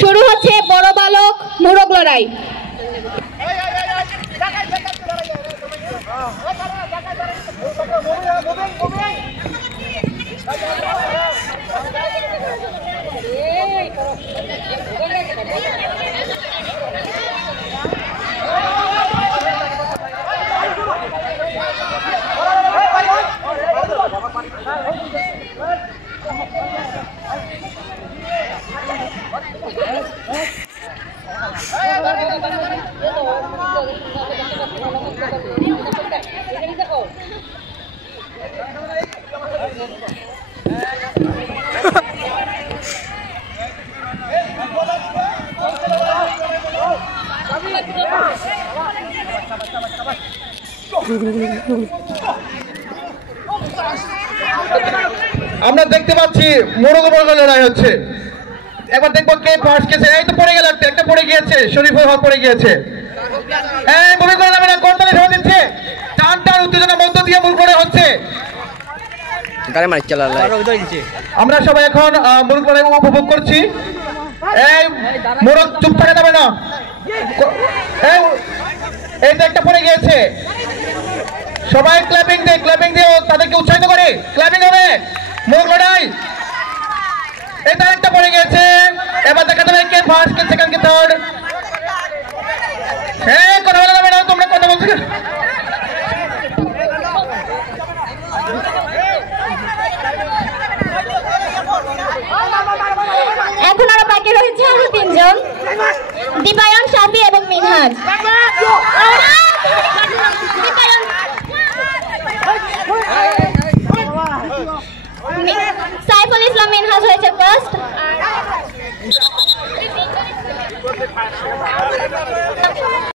শুরু হচ্ছে বড় বালক মোরগ লড়াই। আমরা দেখতে পাচ্ছি মোরগ লড়াই হচ্ছে। একবার দেখবো কে ফার্স্ট গেছে। এই তো পড়ে গেল, একটা পড়ে গিয়েছে, শরীফুল হক পড়ে গিয়েছে। এই মুভি করে যাবে না, করতালি ধরে দিচ্ছে। টান টান উত্তেজনার মধ্য দিয়ে মূল করে হচ্ছে। আমরা সবাই এখন মোরগ লড়াই উপভোগ করছি। এই মোরগ চুপ থাকা যাবে না। এই তো একটা পড়ে গিয়েছে, সবাই ক্ল্যাপিং দিয়ে তাদেরকে উৎসাহিত করে। ক্ল্যাপিং হবে মোরগ লড়াই। এই তো একটা পড়ে গিয়েছে। এবার দেখা যাবে কে ফার্স্ট, কে সেকেন্ড, কে থার্ড। হ্যাঁ, কথা বলা যাবে না, তোমরা কথা বলছো। এখন আরো বাকি রয়েছে আরো তিনজন, দীপায়ন, শাফি এবং মিনহাজ। সাইফুল ইসলাম মিনহাজ হয়েছে ফার্স্ট।